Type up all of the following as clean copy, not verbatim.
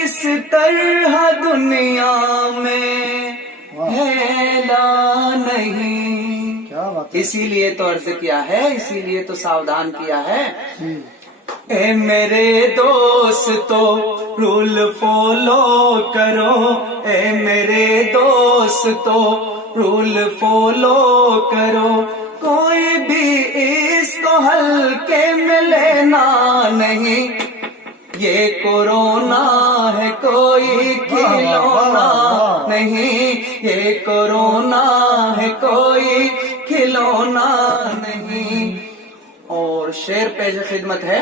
اس طرح دنیا میں پھیلا نہیں. اسی لیے تو عرض کیا ہے، اسی لیے تو ساودھان کیا ہے. اے میرے دوستو رول فالو کرو، اے میرے دوستو رول فالو کرو. کوئی بھی اس کو ہلکے میں لینا نہیں، یہ کورونا ہے کوئی کھلونا نہیں، یہ کورونا ہے کوئی کھلونا نہیں. اور شعر پیش خدمت ہے.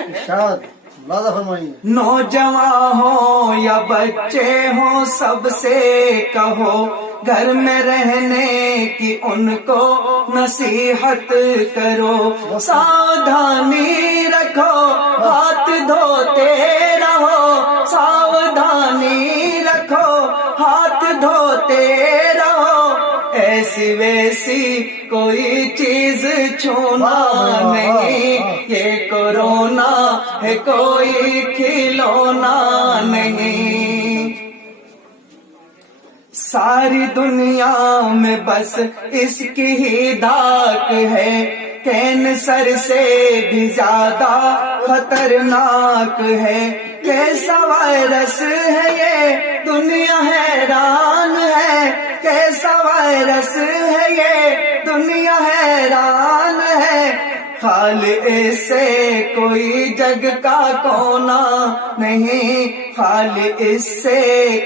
نوجوان ہو یا بچے ہوں سب سے کہو، گھر میں رہنے کی ان کو نصیحت کرو. ساودھانی رکھو ہاتھ دھوتے رہو، ساودھانی رکھو ہاتھ دھوتے رہو. ایسی ویسی کوئی چیز چھونا نہیں، یہ کورونا ہے کوئی کھلونا نہیں. ساری دنیا میں بس اس کی ہی دھاک ہے، کینسر سے بھی زیادہ خطرناک ہے. کیسا وائرس ہے یہ دنیا حیران ہے، کیسا وائرس ہے یہ دنیا حیران ہے. خالق سے کوئی جگ کا کونا نہیں، خالق سے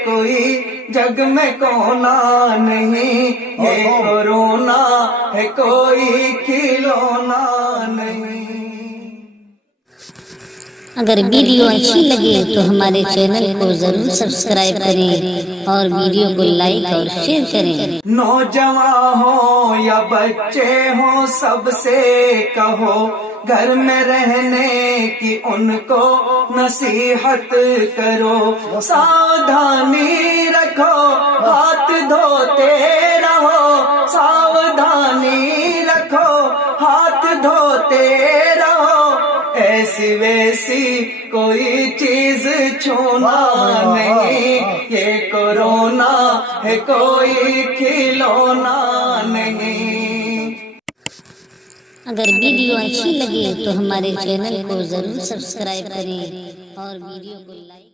کوئی جگ میں کونا نہیں. یہ کورونا ہے کوئی کھلونا نہیں. اگر ویڈیو اچھی لگے تو ہمارے چینل کو ضرور سبسکرائب کریں اور ویڈیو کو لائک اور شیئر کریں. نوجوان ہوں یا بچے ہوں سب سے کہو، گھر میں رہنے کی ان کو نصیحت کرو. ساودھانی رکھو ہاتھ دھوتے رہو، ساودھانی رکھو ہاتھ دھوتے رہو. ایسی ویسی کوئی چیز چھونا نہیں، یہ کورونا ہے کوئی کھلونا نہیں. اگر ویڈیو اچھی لگے تو ہمارے چینل کو ضرور سبسکرائب کریں اور ویڈیو کو لائک